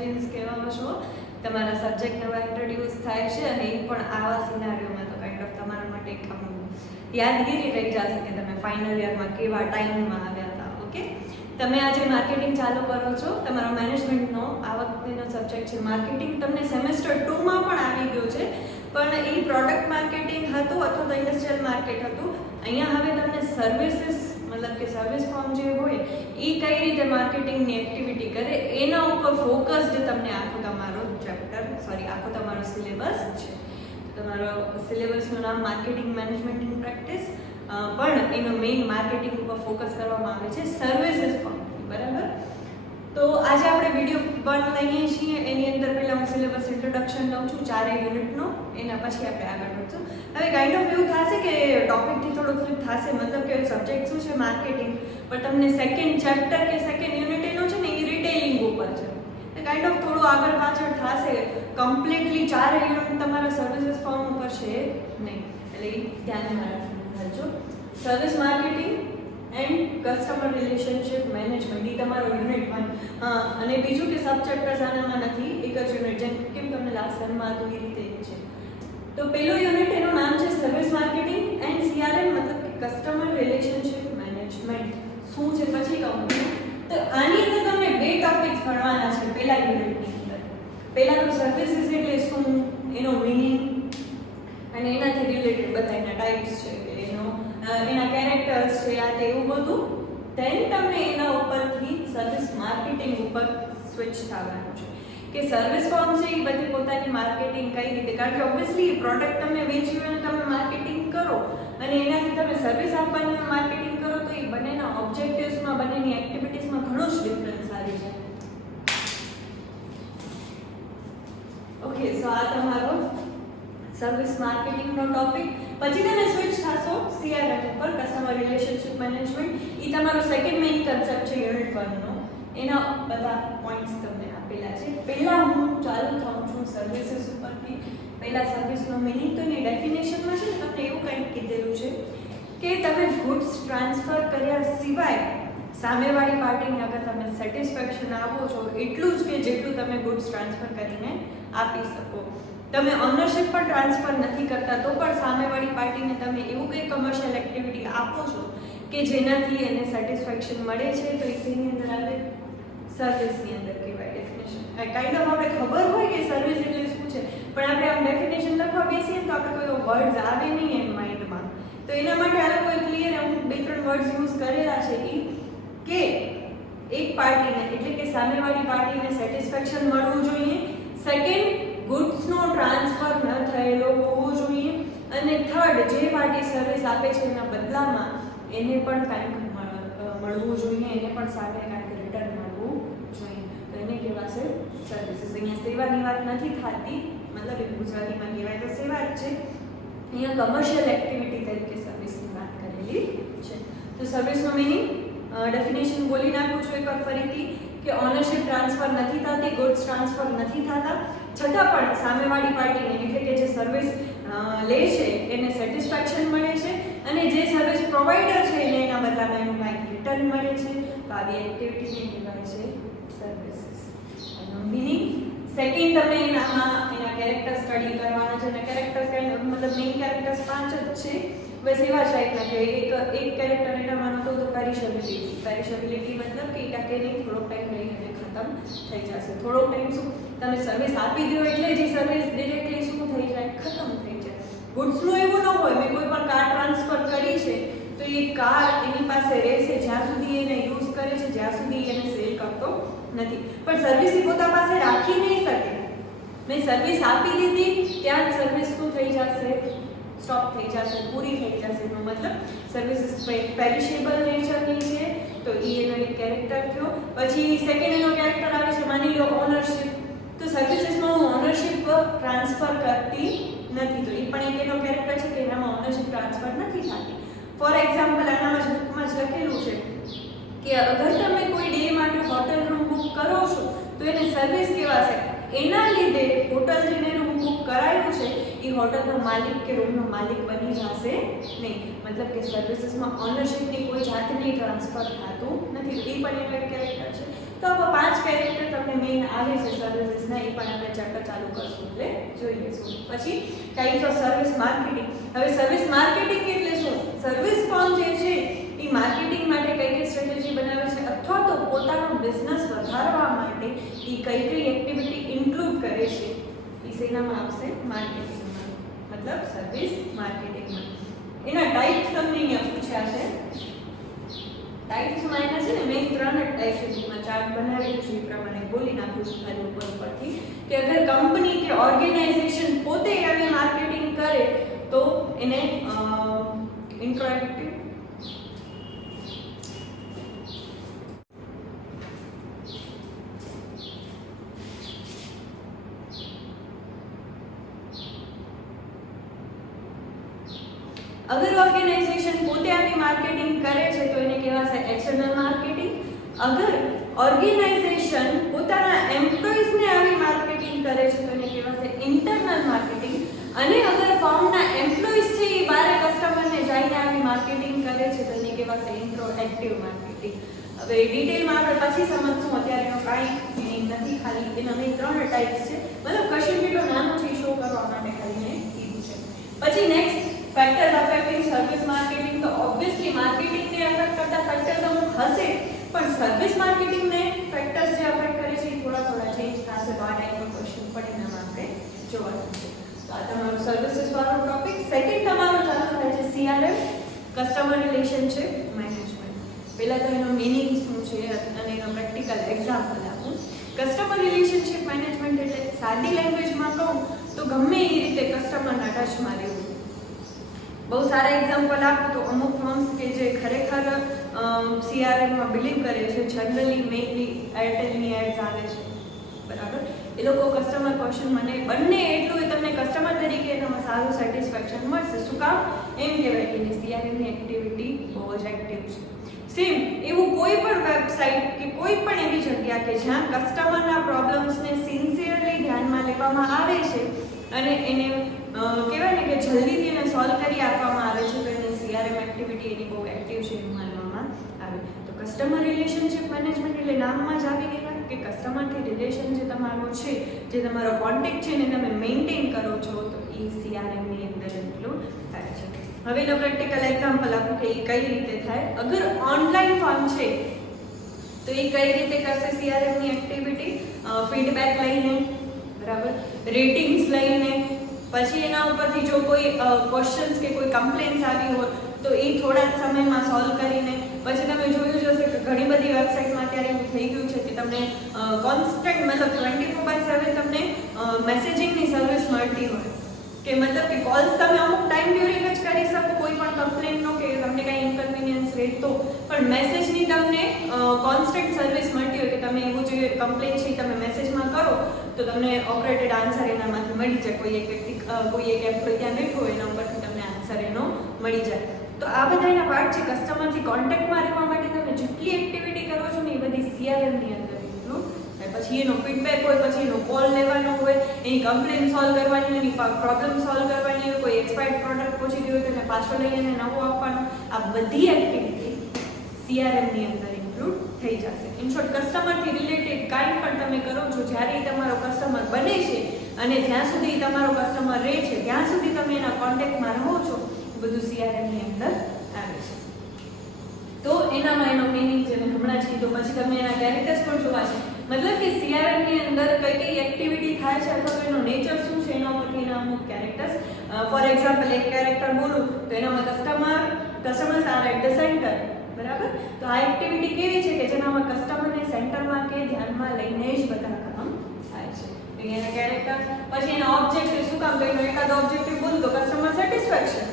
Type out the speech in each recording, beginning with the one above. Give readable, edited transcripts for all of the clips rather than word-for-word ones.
Experience કહેવાનો છો, તમારા સબ્જેક્ટ નવા ઇન્ટ્રોડ્યુસ થાય છે અને એ પણ આવા સિનારીઓમાં તો કાઇન્ડ ઓફ તમારા માટે એક યાદગીરી રહી જશે કે તમે ફાઇનલ યરમાં કેવા ટાઈમમાં આવ્યા હતા. ઓકે, તમે આજે માર્કેટિંગ ચાલુ કરો છો, તમારો મેનેજમેન્ટનો આ વખતેનો સબ્જેક્ટ છે માર્કેટિંગ. તમને સેમેસ્ટર 2માં પણ આવી ગયું છે, પણ એ પ્રોડક્ટ માર્કેટિંગ હતું અથવા તો ઇન્ડસ્ટ્રીયલ માર્કેટ હતું. અહીંયા હવે તમને સર્વિસીસ મતલબ કે સર્વિસ ફોર્મ જે હોય એ કઈ રીતે માર્કેટિંગની એક્ટિવિટી કરે એના ઉપર ફોકસ્ડ તમને આખો તમારો ચેપ્ટર આખો તમારો સિલેબસ છે. તમારો સિલેબસનું નામ માર્કેટિંગ મેનેજમેન્ટ ઇન પ્રેક્ટિસ, પણ એનો મેઇન માર્કેટિંગ ઉપર ફોકસ કરવામાં આવે છે સર્વિસીસ ફોર્મ. બરાબર, તો આજે આપણે વિડીયો પણ લઈએ છીએ. એની અંદર પહેલાં હું સિલેબસ ઇન્ટ્રોડક્શન લઉં છું 4 યુનિટનો, એના પછી આપણે આગળ વધશું. હવે કાઇન્ડ ઓફ એવું થશે કે ટોપિકથી થોડુંક ફ્લિપ થશે, મતલબ કે સબ્જેક્ટ શું છે માર્કેટિંગ, પણ તમને સેકન્ડ ચેપ્ટર કે સેકન્ડ યુનિટ એનો છે ને એ રિટેલિંગ ઉપર છે. કાઇન્ડ ઓફ થોડું આગળ પાછળ થશે. કમ્પ્લીટલી 4 યુનિટ તમારા સર્વિસીસ ફોર્મ ઉપર છે નહીં, એટલે એ ધ્યાનમાં રાખજો. Service marketing and customer relationship management એ તમારો યુનિટ 1. અને બીજું કે સબ ચેપ્ટર્સ આનામાં નથી, એક જ યુનિટ, જેમ કેમ તમને લાસ્ટ સેમમાં હતું એ રીતે એક છે. તો પહેલો યુનિટ એનું નામ છે સર્વિસ માર્કેટિંગ એન્ડ CRM, મતલબ કે કસ્ટમર રિલેશનશિપ મેનેજમેન્ટ શું છે પછી કહું. તો આની અંદર તમને 2 ટોપિક્સ ભણવાના છે પહેલા યુનિટની અંદર. પહેલા તો સર્વિસીસ એટલે શું, એનો મીનિંગ અને એનાથી રિલેટેડ બધા એના ટાઈપ્સ છે, એના કેરેક્ટર્સ છે, આ તે એવું બધું. દેન તમને એના ઉપરથી સર્વિસ માર્કેટિંગ ઉપર સ્વિચ થવાનું છે કે સર્વિસ ફોર્મ છે એ બધી પોતાની માર્કેટિંગ કઈ રીતે, કારણ કે ઓબ્વિયસલી પ્રોડક્ટ તમે વેચી હોય અને તમે માર્કેટિંગ કરો અને એનાથી તમે સર્વિસ આપવાની માર્કેટિંગ કરો તો એ બંનેના ઓબ્જેક્ટિવ્સમાં, બંનેની એક્ટિવિટીઝમાં ઘણો જ ડિફરન્સ આવી જાય. ઓકે, સો આ તમારો સર્વિસ માર્કેટિંગનો ટોપિક. પછી તમે સ્વિચ થશો CRM ઉપર, કસ્ટમર રિલેશનશિપ મેનેજમેન્ટ. એ તમારો સેકન્ડ મેઇન કન્સેપ્ટ છે યુનિટ 1નો. એના બધા પોઈન્ટ્સ તમને આપેલા છે. પહેલા હું ચાલુ થાઉં છું સર્વિસીસ ઉપરથી. પહેલા સર્વિસનો મિનિંગ તો એની ડેફિનેશનમાં છે ને તમને એવું કંઈક કીધેલું છે કે તમે ગુડ્સ ટ્રાન્સફર કર્યા સિવાય સામેવાળી પાર્ટીને અગર તમે સેટિસ્ફેક્શન આપો છો એટલું જ કે જેટલું તમે ગુડ્સ ટ્રાન્સફર કરીને આપી શકો. તમે ઓનરશિપ પણ ટ્રાન્સફર નથી કરતા તો પણ સામેવાળી પાર્ટીને તમે એવું કંઈ કમર્શિયલ એક્ટિવિટી આપો છો કે જેનાથી એને સેટિસ્ફેક્શન મળે છે, તો એની અંદર આવે સર્વિસની અંદર કહેવાય ડેફિનેશન. કાઇન્ડ ઓફ આપણે ખબર હોય કે સર્વિસ એટલે શું છે, પણ આપણે આમ ડેફિનેશન લખવા બેસીએ તો આપણે કોઈ વર્ડ્સ આવે નહીં એમ માઇન્ડમાં. તો એના માટે આ લોકોએ ક્લિયર અમુક 2-3 વર્ડ્સ યુઝ કરેલા છે એ કે એક પાર્ટીને એટલે કે સામેવાળી પાર્ટીને સેટિસ્ફેક્શન મળવું જોઈએ, સેકન્ડ ગુડ્સનો ટ્રાન્સફર ન થયેલો હોવો જોઈએ, અને થર્ડ જે પાર્ટી સર્વિસ આપે છે એના બદલામાં એને પણ કંઈક મળવું જોઈએ, એને પણ સામે કંઈક રિટર્ન મળવું જોઈએ. તો એને કહેવાશે સર્વિસીસ. અહીંયા સેવાની વાત નથી થતી, મતલબ એ ગુજરાતીમાં કહેવાય તો સેવા જ છે. અહીંયા કમર્શિયલ એક્ટિવિટી તરીકે સર્વિસની વાત કરેલી છે. તો સર્વિસનો મિનિંગ ડેફિનેશન બોલી નાખું છું એકવાર ફરીથી કે ઓનરશિપ ટ્રાન્સફર નથી થતી, ગુડ્સ ટ્રાન્સફર નથી થતા, છતાં પણ સામેવાળી પાર્ટીને એટલે કે જે સર્વિસ લે છે એને સેટિસ્ફેક્શન મળે છે અને જે સર્વિસ પ્રોવાઈડર છે એને એના બદલામાં એનું કાંઈક રિટર્ન મળે છે. તો આવી એક્ટિવિટીને કહેવાય છે સર્વિસીસ. એનો મિનિંગ સેકન્ડ તમે એના કેરેક્ટર સ્ટડી કરવાના છે. અને કેરેક્ટર્સ મતલબ મેઇન કેરેક્ટર્સ 5 જ છે, બસ એવા જ ટાઈપના કે એક કેરેક્ટર એનામાં નહોતો તો પેરિશેબિલિટી મતલબ કે ટકે નહીં, થોડોક ટાઈમ રહીને ખતમ થઈ જશે. થોડોક ટાઈમ શું તમે સર્વિસ આપી દો એટલે જે સર્વિસ ડિરેક્ટલી શું થઈ જાય, ખતમ થઈ જાય. ગુડ્સનું એવું ન હોય, મેં કોઈ પણ કાર ટ્રાન્સફર કરી છે તો એ કાર એની પાસે રહેશે જ્યાં સુધી એને યુઝ કરે છે, જ્યાં સુધી એને સેલ કરતો નથી. પણ સર્વિસ એ પોતા પાસે રાખી નહીં શકે. મેં સર્વિસ આપી દીધી ત્યાં જ સર્વિસ શું થઈ જશે, સ્ટોપ થઈ જશે, પૂરી થઈ જશે. એનો મતલબ સર્વિસીસ પેરિશેબલ નેચરની છે, તો એ એનો એક કેરેક્ટર થયો. પછી સેકન્ડ એનો કેરેક્ટર આવે છે માની લો ઓનરશિપ. તો સર્વિસીસમાં હું ઓનરશિપ ટ્રાન્સફર કરતી નથી, તો એ પણ એક એનો કેરેક્ટર છે કે એનામાં ઓનરશિપ ટ્રાન્સફર નથી થતી. ફોર એક્ઝામ્પલ આનામાં જ લખેલું છે કે અગર તમે કોઈ ડે માટે હોટલ રૂમ બુક કરો છો તો એને સર્વિસ કહેવાશે. એના લીધે હોટલ જેને રૂમ બુક કરાયું છે એ હોટલનો માલિક કે રૂમનો માલિક બની જશે નહીં. મતલબ કે સર્વિસીસમાં ઓનરશિપની કોઈ જાતની ટ્રાન્સફર થતું નથી. એ પણ એનો એક કેરેક્ટર છે. તો આવા 5 કેરેક્ટર તમને મેઇન આવે છે સર્વિસીસના, એ પણ આપણે ચેપ્ટર ચાલુ કરશું એટલે જોઈ લઈશું. પછી ટાઈપ્સ ઓફ સર્વિસ માર્કેટિંગ. હવે સર્વિસ માર્કેટિંગ એટલે શું? સર્વિસ ફર્મ જે છે એ માર્કેટિંગ માટે કઈ કઈ સ્ટ્રેટેજી બનાવે છે અથવા તો પોતાનો બિઝનેસ વધારવા માટે એ કઈ કઈ એક્ટિવિટી ઇન્ક્લુડ કરે છે, એ શેનામાં આવશે? માર્કેટિંગમાં, મતલબ સર્વિસ માર્કેટિંગમાં. એના ટાઈપ્સ તમને અહીંયા પૂછ્યા છે. ટાઈપ્સમાં એના છે ને મેઇન 3 જ ટાઈપ છે, જેમાં ચાર્ટ બનાવેલું છે એ પ્રમાણે બોલી નાખું છું ખાલી ઉપર પરથી કે અગર કંપની કે ઓર્ગેનાઇઝેશન પોતે આવી માર્કેટિંગ કરે તો એને ઇન્ટરેક્ટિવ अगर ऑर्गेनाइजेशन पोते आनी मार्केटिंग करे छे तो એને કહેવાશે એક્सटर्नल मार्केटिंग. अगर ऑर्गेनाइजेशन પોતાના એમ્પ્લોઈઝ ને આવી માર્કેટિંગ કરે છે તો એને કહેવાશે ઇન્ટરનલ માર્કેટિંગ. અને અગર ફર્મના એમ્પ્લોઈઝ છે એ બારે કસ્ટમરને જઈને આવી માર્કેટિંગ કરે છે તો એને કહેવાશે ઇન્ટ્રોએક્ટિવ માર્કેટિંગ. હવે ડિટેલમાં આપણે પછી સમજશું, અત્યારે એનો કાંઈ મિનિંગ નથી, ખાલી એના મેં 3 ટાઈપ્સ છે, મતલબ કશું કેટલો નાનો છે શો કરવા માટે ખાલી મેં કીધું છે. પછી next factors affecting service marketing. તો ઓબ્વિયસલી માર્કેટિંગને અફેક્ટ કરતા ફેક્ટર્સ અમુક હશે, પણ સર્વિસ માર્કેટિંગને ફેક્ટર્સ જે અફેક્ટ કરે છે એ થોડા ચેન્જ થશે. તો આ ટાઈપનો ક્વેશ્ચન પણ એનામાં આપણે જોવાનું છે. તો આ તમારું સર્વિસીસ વાળો ટોપિક. સેકન્ડ તમારો ચાલુ થાય છે CRM, કસ્ટમર રિલેશનશિપ મેનેજમેન્ટ. પહેલા તો એનો મીનિંગ શું છે અને એનો પ્રેક્ટિકલ એક્ઝામ્પલ આપું. કસ્ટમર રિલેશનશિપ મેનેજમેન્ટ એટલે સાદી લેંગ્વેજમાં કહું તો ગમે એ રીતે કસ્ટમરના ટચમાં રહેવું. બહુ સારા એક્ઝામ્પલ આપું તો અમુક ફર્મ્સ કે જે ખરેખર CRMમાં બિલીવ કરે છે, જનરલી મેઇનલી એરટેલની એડ્સ આવે છે, બરાબર, એ લોકો કસ્ટમર પર્સન મને બંને એટલું તમને કસ્ટમર તરીકે એનામાં સારું સેટિસ્ફેક્શન મળશે. શું કામ? એમ કહેવાય કે CRMની એક્ટિવિટી બહુ જ એક્ટિવ છે. સેમ એવું કોઈ પણ વેબસાઇટ કે કોઈ પણ એવી જગ્યા કે જ્યાં કસ્ટમરના પ્રોબ્લેમ્સને સિન્સિયરલી ધ્યાનમાં લેવામાં આવે છે અને એને કહેવાય ને કે જલ્દીથી એને સોલ્વ કરી આપવામાં આવે છે તો એની CRM એક્ટિવિટી એની બહુ એક્ટિવ છે એવું માનવામાં આવે. તો કસ્ટમર રિલેશનશિપ મેનેજમેન્ટ એટલે નામમાં જ આવી ગયા કે કસ્ટમરથી રિલેશન જે તમારો છે, જે તમારો કોન્ટેક્ટ છે ને તમે મેન્ટેન કરો છો, તો એ CRMની અંદર ઇન્ક્લુડ થાય છે. હવે એનો પ્રેક્ટિકલ એક્ઝામ્પલ આપું કે એ કઈ રીતે થાય. અગર ઓનલાઈન ફોર્મ છે તો એ કઈ રીતે કરશે CRMની એક્ટિવિટી? ફીડબેક લઈને, બરાબર, રેટિંગ્સ લઈને, પછી એના ઉપરથી જો કોઈ ક્વેશ્ચન્સ કે કોઈ કમ્પ્લેન્ટ્સ આવી હોય તો એ થોડા જ સમયમાં સોલ્વ કરીને, પછી તમે જોયું જ હશે કે ઘણી બધી વેબસાઇટમાં અત્યારે એવું થઈ ગયું છે કે તમને કોન્સ્ટન્ટ મતલબ 24/7 તમને મેસેજિંગની સર્વિસ મળતી હોય કે મતલબ કે કોલ્સ તમે અમુક ટાઈમ ડ્યુરિંગ જ કરી શકો કોઈ પણ કમ્પ્લેન્ટનો કે તમને કાંઈ ઇન્કન્વિનિયન્સ રહેતો, પણ મેસેજની તમને કોન્સ્ટન્ટ સર્વિસ મળતી હોય કે તમે એવું જે કમ્પ્લેન્ટ છે તમે મેસેજમાં કરો તો તમને ઓપરેટેડ આન્સર એનામાંથી મળી જાય. કોઈ એક એમ્પ્લોય ત્યાં બેઠો હોય એના ઉપરથી તમને આન્સર એનો મળી જાય. તો આ બધા એના પાર્ટ છે. કસ્ટમરથી કોન્ટેક્ટમાં રહેવા માટે તમે જેટલી એક્ટિવિટી કરો છો ને એ બધી CRMની અંદર ઇન્ક્લુડ. પછી એનો ફીડબેક હોય, પછી એનો કોલ લેવાનો હોય, એની કમ્પ્લેન સોલ્વ કરવાની હોય, એની પ્રોબ્લેમ સોલ્વ કરવાની હોય, કોઈ એક્સપાયર્ડ પ્રોડક્ટ પહોંચી ગયું હોય તો એને પાછો લઈને એને નવો આપવાનો, આ બધી એક્ટિવિટી CRMની અંદર ઇન્ક્લુડ થઈ જશે. ઇન શોર્ટ કસ્ટમરથી રિલેટેડ કાંઈ પણ તમે કરો છો, જ્યારે તમારો કસ્ટમર બને છે અને જ્યાં સુધી તમારો કસ્ટમર રહે છે ત્યાં સુધી તમે એના કોન્ટેક્ટમાં રહો છો, બધું CRMની અંદર આવે છે. તો એનામાં એનો મીનિંગ છે મેં હમણાં જ કીધું. પછી તમે એના કેરેક્ટર્સ પણ જોવા છે, મતલબ કે CRMની અંદર કઈ કઈ એક્ટિવિટી થાય છે અથવા તો એનો નેચર શું છે એના ઉપરથી એના અમુક કેરેક્ટર્સ. ફોર એક્ઝામ્પલ એક કેરેક્ટર બોલું તો એનામાં customers are at the center, બરાબર. તો આ એક્ટિવિટી કેવી છે કે જેનામાં કસ્ટમરને સેન્ટરમાં કે ધ્યાનમાં લઈને જ બધા કામ થાય છે. એના કેરેક્ટર. પછી એના ઓબ્જેક્ટિવ, શું કામ? તો એનો એકાદ ઓબ્જેક્ટિવ બોલું તો કસ્ટમર સેટિસ્ફેક્શન.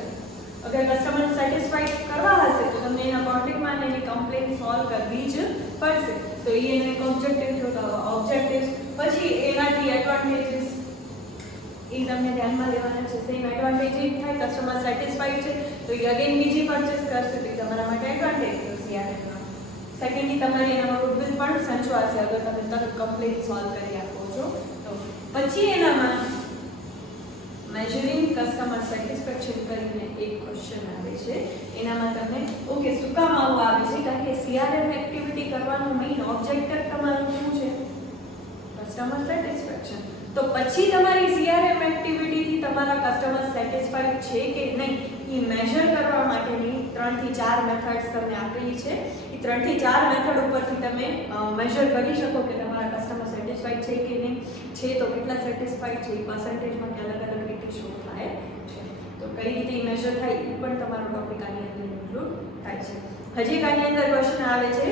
અગર કસ્ટમર સેટિસ્ફાઈડ કરવા હશે તો તમને એના કોન્ટેક્ટમાં એની કમ્પ્લેન સોલ્વ કરવી જ પડશે. તો એ એનો એક ઓબ્જેક્ટિવ થયો. તો ઓબ્જેક્ટિવ્સ. પછી એનાથી એડવાન્ટેજીસ એ તમને ધ્યાનમાં લેવાના છે. સેમ એડવાન્ટેજ એ થાય કસ્ટમર સેટિસ્ફાઈડ છે તો એ અગેન બીજી પરચેસ કરશે તો તમારા માટે એડવાન્ટેજ થશે. સેકન્ડલી તમારી એનામાં ગુડવિલ પણ સંચવાશે અગર તમે તરત કમ્પ્લેન સોલ્વ કરી આપો છો તો. પછી એનામાં મેજરિંગ કસ્ટમર સેટિસ્ફેક્શન કરીને એક ક્વેશ્ચન આવે છે. એનામાં તમને ઓકે શું કામ આવું આવે છે? કારણ કે CRM એક્ટિવિટી કરવાનો મેઇન ઓબ્જેક્ટિવ તમારું શું છે? Customer satisfaction. તો પછી તમારી CRM એક્ટિવિટીથી તમારા કસ્ટમર સેટિસ્ફાઈડ છે કે નહીં એ મેજર કરવા માટેની 3 થી 4 મેથડ્સ તમને આપેલી છે. એ 3 થી 4 મેથડ ઉપરથી તમે મેજર કરી શકો કે તમારા કસ્ટમર સેટિસ્ફાઈડ છે કે નહીં, છે તો કેટલા સેટિસ્ફાઈડ છે, પર્સન્ટેજમાં કે અલગ અલગ રીતે શો થાય છે. તો કઈ રીતે મેજર થાય એ પણ તમારો ટોપિક આની અંદર ઇન્ક્લુડ થાય છે. હજી એક આની અંદર ક્વેશ્ચન આવે છે,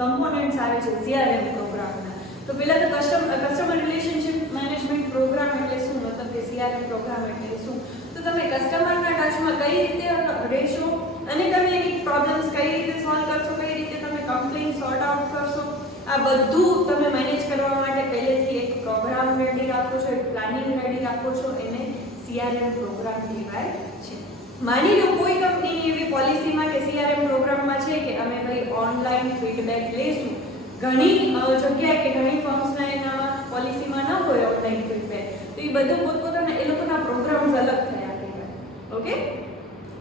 કમ્પોનન્ટ્સ આવે છે CRM પ્રોગ્રામના. તો પહેલા તો કસ્ટમર રિલેશનશિપ મેનેજમેન્ટ પ્રોગ્રામ એટલે શું, મતલબ કે CRM પ્રોગ્રામ એટલે શું, તો તમે કસ્ટમરના ટચમાં કઈ રીતે રહેશો અને તમે એની પ્રોબ્લેમ્સ કઈ રીતે સોલ્વ કરશો, કઈ રીતે તમે કમ્પ્લેન સોર્ટ આઉટ કરશો, આ બધું તમે મેનેજ કરવા માટે પહેલેથી એક પ્રોગ્રામ રેડી રાખો છો, એક પ્લાનિંગ રેડી રાખો છો, એને CRM પ્રોગ્રામ કહેવાય છે. માની લો કોઈ કંપનીની એવી પોલિસીમાં કે CRM પ્રોગ્રામમાં છે કે અમે ભાઈ ઓનલાઈન ફીડબેક લેશું. ઘણી જગ્યાએ કે ઘણી ફર્મ્સના એના પોલિસીમાં ન હોય ઓનલાઈન ફીડબેક, તો એ બધું પોતપોતાના એ લોકોના પ્રોગ્રામ્સ અલગ થયા કહેવાય. ઓકે,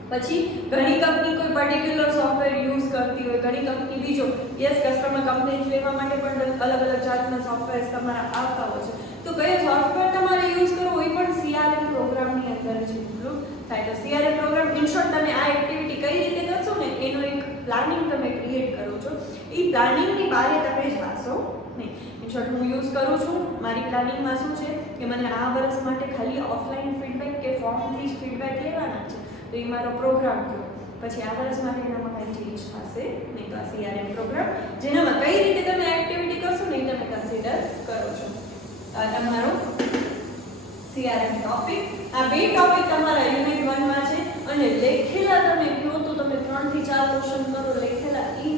પછી ઘણી કંપની કોઈ પર્ટિક્યુલર સોફ્ટવેર યુઝ કરતી હોય, ઘણી કંપની બીજો, યસ કસ્ટમર કમ્પ્લેન્ટ્સ લેવા માટે પણ અલગ અલગ જાતના સોફ્ટવેર્સ તમારા આવતા હોય છે. તો કયો સોફ્ટવેર તમારે યુઝ કરવો એ પણ CRM પ્રોગ્રામની અંદર જ ઇન્ક્લુડ થાય. તો CRM પ્રોગ્રામ ઇન શોર્ટ તમે આ એક્ટિવિટી કઈ રીતે કરશો ને એનો એક પ્લાનિંગ તમે ક્રિએટ કરો છો. એ પ્લાનિંગની બારે તમે જાશો નહીં. ઇન શોર્ટ હું યુઝ કરું છું, મારી પ્લાનિંગમાં શું છે કે મને આ વર્ષ માટે ખાલી ઓફલાઈન ફીડબેક કે ફોર્મથી જ ફીડબેક લેવાના છે, તો એ મારો પ્રોગ્રામ થયો. પછી આ વર્ષ માટે એનામાં કંઈ ચેન્જ થશે નહીં. તો આ CRM પ્રોગ્રામ જેનામાં કઈ રીતે તમે એક્ટિવિટી કરશો ને એ તમે કન્સિડર કરો છો. તમારો CRM ટોપિક, આ બે ટોપિક તમારા યુનિટ 1 માં છે અને લેખેલા તમે કહો તો તમે 3 થી 4 ક્વેશ્ચન કરો. લેખેલા ઈ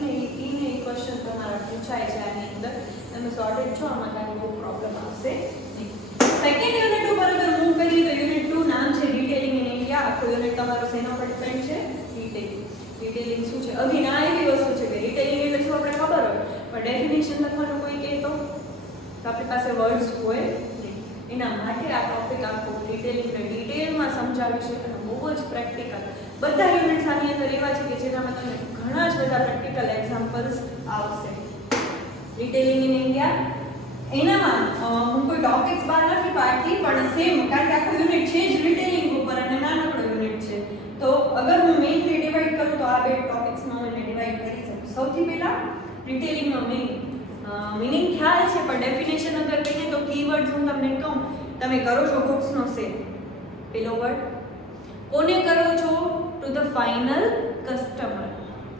ક્વેશ્ચન તમારા પૂછાય છે આની અંદર. તમે સોર્ટેડ છો, આમાં કાંઈ બહુ પ્રોબ્લેમ આવશે નહીં. સેકન્ડ યુનિટ ઉપર અગર મૂવ કરીએ તો યુનિટ 2 નામ છે રિટેલિંગ ઇન ઇન્ડિયા. આખો યુનિટ તમારો શેના પર ડિપેન્ડ છે? રિટેલિંગ. રિટેલિંગ શું છે? અભી ના એવી વસ્તુ છે કે રિટેલિંગ એટલે શું આપણે ખબર હોય, પણ ડેફિનેશન લખવાનું કોઈ કહે તો આપણી પાસે વર્ડ્સ હોય નહીં. એના માટે આ ટોપિક આખો રિટેલિંગને ડિટેલમાં સમજાવી છે અને બહુ જ પ્રેક્ટિકલ. બધા યુનિટ્સ આની અંદર એવા છે કે જેનામાં તમને ઘણા જ બધા પ્રેક્ટિકલ એક્ઝામ્પલ્સ આવશે. રિટેલિંગ ઇન ઇન્ડિયા એનામાં હું કોઈ ટોપિક્સ બહાર નથી પાડતી, પણ સેમ કારણ કે આખું યુનિટ છે જ રિટેલિંગ ઉપર અને નાનકડો યુનિટ છે. તો અગર હું મેઇનલી ડિવાઈડ કરું તો આ બે ટોપિક્સમાં હું એને ડિવાઈડ કરી શકું. સૌથી પહેલા રિટેલિંગનો મીનિંગ ખ્યાલ છે, પણ ડેફિનેશન અગર કહીએ તો કીવર્ડ્સ હું તમને કહું. તમે કરો છો ગુડ્સનો સેલ, પેલો વર્ડ કોને કરો છો? ટુ ધ ફાઇનલ કસ્ટમર,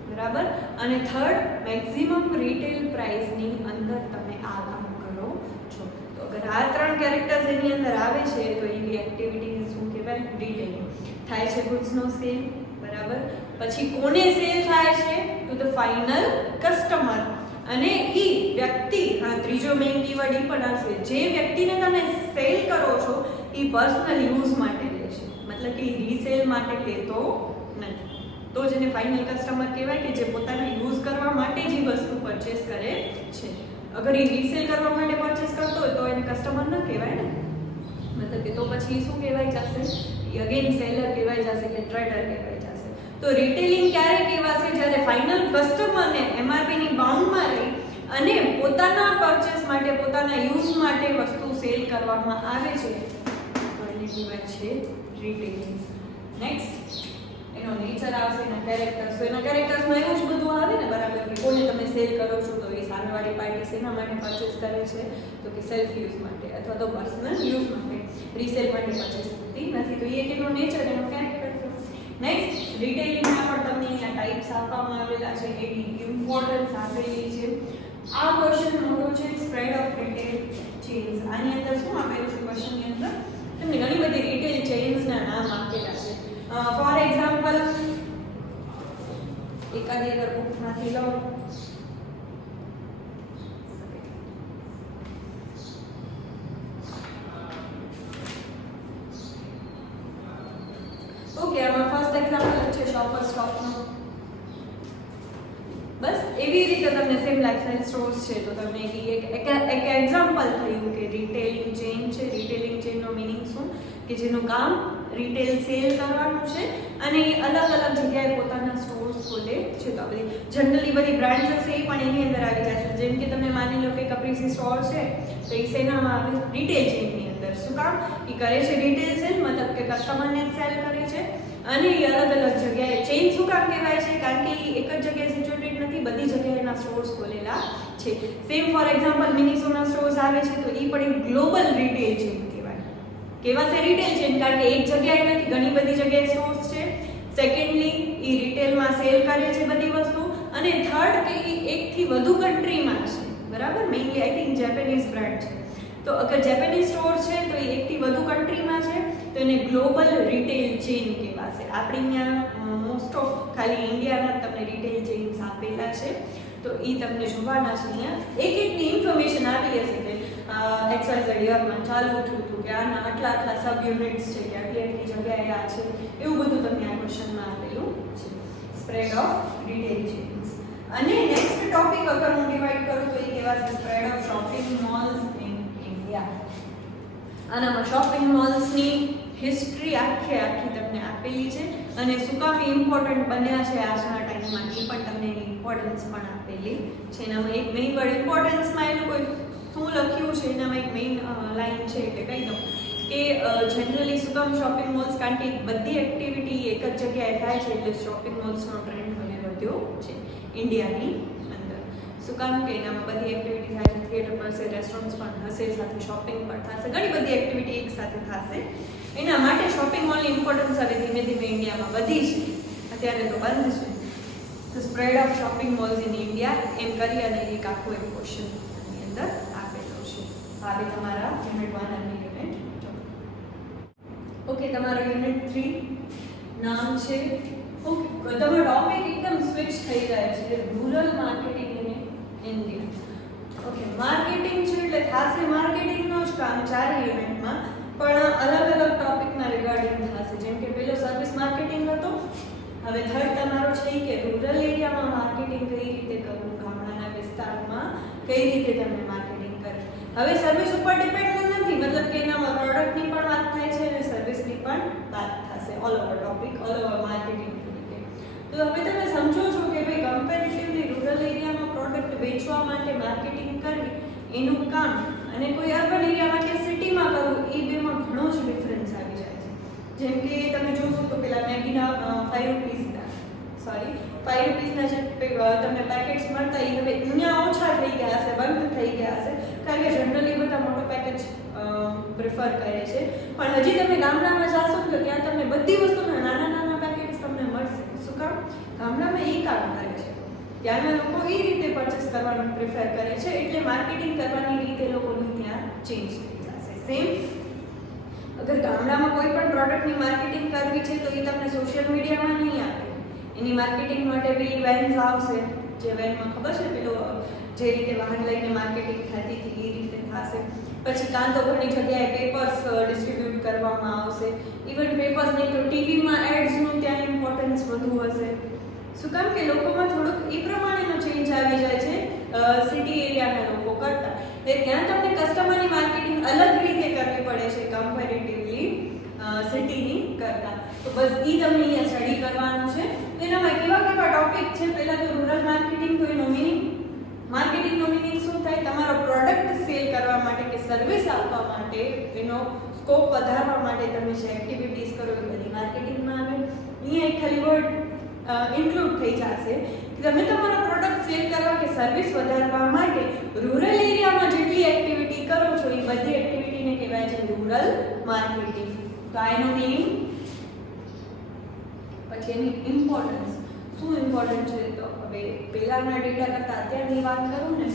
બરાબર. અને થર્ડ મેક્સિમમ રિટેલ પ્રાઇસની અંદર તમે આ કામ કરો છો. તો અગર આ 3 કેરેક્ટર્સ એની અંદર આવે છે તો એવી એક્ટિવિટીને શું કહેવાય? રિટેલિંગ. થાય છે ગુડ્સનો સેલ, બરાબર. પછી કોને સેલ થાય છે? To the final customer. અને ઈ વ્યક્તિ, હા ત્રીજો મેઇન કીવર્ડ ઈ પણ આવશે, જે વ્યક્તિને તમે સેલ કરો છો ઈ પર્સનલ યુઝ માટે લે છે, મતલબ કે રીસેલ માટે લેતો નથી. તો જેને ફાઇનલ કસ્ટમર કહેવાય કે જે પોતાના યુઝ કરવા માટે જ વસ્તુ પરચેસ કરે છે. અગર એ રીસેલ કરવા માટે પરચેસ કરતો હોય તો એને કસ્ટમર ન કહેવાય ને, મતલબ કે તો પછી શું કહેવાય જશે? એ અગેન સેલર કહેવાય જશે કે ટ્રેડર કહેવાય જશે. તો રિટેલિંગ ક્યારે કહેવાશે? જ્યારે ફાઇનલ કસ્ટમરને MRPની બાઉન્ડમાં રહી અને પોતાના પરચેસ માટે, પોતાના યુઝ માટે વસ્તુ સેલ કરવામાં આવે છે તો એને કહેવાય છે રિટેલિંગ. નેક્સ્ટ એનો નેચર આવશે, એના કેરેક્ટર્સ. તો એના કેરેક્ટર્સમાં એવું જ બધું આવે ને, બરાબર, કે કોને તમે સેલ કરો છો તો એ સામેવાળી પાર્ટી શેના માટે પરચેસ કરે છે? તો કે સેલ્ફ યુઝ માટે અથવા તો પર્સનલ યુઝ માટે, રીસેલ માટે પરચેસ કરતી નથી. તો એ એનો નેચર, એનો કેરેક્ટર. નેક્સ્ટ રિટેલિંગના પણ તમને અહીંયા ટાઈપ્સ આપવામાં આવેલા છે, એની ઇમ્પોર્ટન્સ આપેલી છે. આ ક્વેશ્ચન મોટો છે, સ્પ્રેડ ઓફ રિટેલ ચેન્સ. આની અંદર શું આપેલું છે ક્વેશ્ચનની અંદર? તમને ઘણી બધી રિટેલ ચેન્સના નામ આપેલા છે. ફોર એક્ઝામ્પલ એકાદી અગર બુકમાંથી લો, ઓકે, આમાં ફર્સ્ટ એક્ઝામ્પલ છે શોપર સ્ટોપનો. બસ એવી રીતે તમને સેમ લાઇફસ્ટાઇલ સ્ટોર્સ છે તો તમને એક એક્ઝામ્પલ થયું કે રિટેલિંગ ચેઇન છે. રિટેલિંગ ચેઇનનો મીનિંગ શું? કે જેનું કામ રિટેલ સેલ કરવાનું છે અને એ અલગ અલગ જગ્યાએ પોતાના સ્ટોર્સ ખોલે છે. તો બધી જનરલી બધી બ્રાન્ડ્સ હશે એ પણ એની અંદર આવી જશે. જેમ કે તમે માની લો કે કપરીસી સ્ટોર છે તો એ શેનામાં આવે? રિટેલ ચેઇનની અંદર. શું કામ? એ કરે છે રિટેલ સેલ, મતલબ કે કસ્ટમરને સેલ કરે છે અને એ અલગ અલગ જગ્યાએ. ચેઇન શું કામ કહેવાય છે? કારણ કે એ એક જ જગ્યાએ સિચ્યુએટેડ નથી, બધી જગ્યાએ એના સ્ટોર્સ ખોલેલા છે. સેમ ફોર એક્ઝામ્પલ મિનિસોના સ્ટોર્સ આવે છે તો એ પણ એક ગ્લોબલ રિટેલ ચેઇન કહેવાશે. રિટેલ ચેઇન કારણ કે એક જગ્યાએ નથી, ઘણી બધી જગ્યાએ સ્ટોર્સ છે. સેકન્ડલી એ રિટેલમાં સેલ કરે છે બધી વસ્તુ. અને થર્ડ કે એ એકથી વધુ કન્ટ્રીમાં છે. બરાબર? મેઇનલી આઈ થિંક જેપેનીઝ બ્રાન્ડ છે. તો અગર જેપેનીઝ સ્ટોર છે તો એ એકથી વધુ કન્ટ્રીમાં છે તો એને ગ્લોબલ રિટેલ ચેઇન કહેવાશે. આપણે અહીંયા મોસ્ટ ઓફ ખાલી ઇન્ડિયાના તમને રિટેલ ચેઇન્સ આપેલા છે તો એ તમને જોવાના છે. અહીંયા એક એકની ઇન્ફોર્મેશન આપી હશે કે XYZ યરમાં ચાલુ થયું હતું કે આના આટલા આટલા સબ યુનિટ્સ છે કે આટલી આટલી જગ્યાએ આ છે, એવું બધું તમને આ ક્વેશ્ચનમાં આપેલું છે. Spread of retail chains. અને નેક્સ્ટ ટોપિક અગર હું ડિવાઈડ કરું તો એ કહેવાશે spread of shopping malls in India. આનામાં શોપિંગ મોલ્સની હિસ્ટ્રી આખી તમને આપેલી છે અને શું કામ ઇમ્પોર્ટન્ટ બન્યા છે આજના ટાઈમમાં એ પણ તમને એની ઇમ્પોર્ટન્સ પણ આપેલી છે. એનામાં એક મેઇન વર્ડ ઇમ્પોર્ટન્સમાં એ લોકોએ શું લખ્યું છે એનામાં એક મેઇન લાઈન છે એટલે કહી દઉં કે જનરલી શું કામ શોપિંગ મોલ્સ? કારણ કે બધી એક્ટિવિટી એક જ જગ્યાએ થાય છે એટલે શોપિંગ મોલ્સનો ટ્રેન્ડ મને વધ્યો છે ઇન્ડિયાની અંદર. શું કામ? કે એનામાં બધી એક્ટિવિટી થાય છે, થિયેટર મળશે, રેસ્ટોરન્ટ્સ પણ હશે, સાથે શોપિંગ પણ થશે, ઘણી બધી એક્ટિવિટી એક સાથે થશે. એના માટે શોપિંગ મોલની ઇમ્પોર્ટન્સ હવે ધીમે ધીમે ઇન્ડિયામાં વધી છે. અત્યારે તો બંધ છે. તો spread of shopping malls in India એમ કરી અને એક આખો એક ક્વેશ્ચન આની અંદર આપેલો છે. હવે તમારા યુનિટ 1 અને યુનિટ 2. ઓકે, તમારો યુનિટ 3 નામ છે. ઓકે, તમારો ટોપિક એકદમ સ્વિચ થઈ જાય છે. Rural marketing in India. Okay, marketing છે એટલે ખાસ માર્કેટિંગનો જ કામ 4 યુનિટમાં, પણ અલગ અલગ ટોપિકના રિગાર્ડિંગ થશે. જેમ કે પેલો સર્વિસ માર્કેટિંગ હતો, હવે થર્ડ તમારો છે કે રૂરલ એરિયામાં માર્કેટિંગ કઈ રીતે કરવું, ગામડાના વિસ્તારમાં કઈ રીતે તમે માર્કેટિંગ કરવું. હવે સર્વિસ ઉપર ડિપેન્ડ નથી, મતલબ કે એનામાં પ્રોડક્ટની પણ વાત થાય છે અને સર્વિસની પણ વાત થશે. All over topic, all over marketing. તો હવે તમે સમજો છો કે ભાઈ કમ્પેરેટિવલી રૂરલ એરિયામાં પ્રોડક્ટ વેચવા માટે માર્કેટિંગ કરવી એનું કામ અને કોઈ અર્બન એરિયામાં કે સિટીમાં કરવું એ બેમાં ઘણો જ ડિફરન્સ આવી જાય છે. જેમ કે તમે જોશો તો પેલા મેગીના 5 રૂપીસના જે તમને પેકેટ્સ મળતા એ હવે અહીંયા ઓછા થઈ ગયા હશે, બંધ થઈ ગયા હશે, કારણ કે જનરલી બધા મોટો પેકેજ પ્રિફર કરે છે. પણ હજી તમે ગામડામાં જાશો તો ત્યાં તમને બધી વસ્તુના નાના નાના પેકેટ્સ તમને મળશે. શું કામ? ગામડામાં એ કામ કરે છે, ત્યાંના લોકો એ રીતે પરચેસ કરવાનું પ્રિફર કરે છે એટલે માર્કેટિંગ કરવાની રીતે લોકોની ત્યાં ચેન્જ થઈ જશે. સેમ અગર ગામડામાં કોઈ પણ પ્રોડક્ટની માર્કેટિંગ કરવી છે તો એ તમને સોશિયલ મીડિયામાં નહીં આપે. એની માર્કેટિંગ માટે પેલી વેન્સ આવશે, જે વેનમાં ખબર છે પેલો જે રીતે વાહન લઈને માર્કેટિંગ થતી હતી એ રીતે થશે. પછી કાં તો ઘણી જગ્યાએ પેપર્સ ડિસ્ટ્રીબ્યુટ કરવામાં આવશે. ઇવન પેપર્સ નહીં તો ટીવીમાં એડ્સનું ત્યાં ઇમ્પોર્ટન્સ વધુ હશે. શું કામ? કે લોકોમાં થોડુંક એ પ્રમાણેનો ચેન્જ આવી જાય છે સિટી એરિયાના લોકો કરતાં. ત્યાં તમને કસ્ટમરની માર્કેટિંગ અલગ રીતે કરવી પડે છે કમ્પેરેટિવલી સિટીની કરતાં. તો બસ એ તમને અહીંયા સ્ટડી કરવાનું છે. એનામાં કેવા કેવા ટોપિક છે? પહેલાં તો રૂરલ માર્કેટિંગ, તો એનો મિનિંગ, માર્કેટિંગનો મિનિંગ શું થાય? તમારો પ્રોડક્ટ સેલ કરવા માટે કે સર્વિસ આપવા માટે, એનો સ્કોપ વધારવા માટે તમે જે એક્ટિવિટીઝ કરો એ બધી માર્કેટિંગમાં આવે. અહીંયા એક ખાલી વર્ડ ઇન્ક્લુડ થઈ જશે કે તમે તમારો પ્રોડક્ટ સેલ કરવા કે સર્વિસ વધારવા માટે રૂરલ એરિયામાં જેટલી એક્ટિવિટી કરો છો એ બધી એક્ટિવિટીને કહેવાય છે રૂરલ માર્કેટિંગ. તો આ એનો મિનિંગ. પછી એની ઇમ્પોર્ટન્સ, શું ઇમ્પોર્ટન્ટ છે? તો હવે પહેલાંના ડેટા કરતાં અત્યારની વાત કરું ને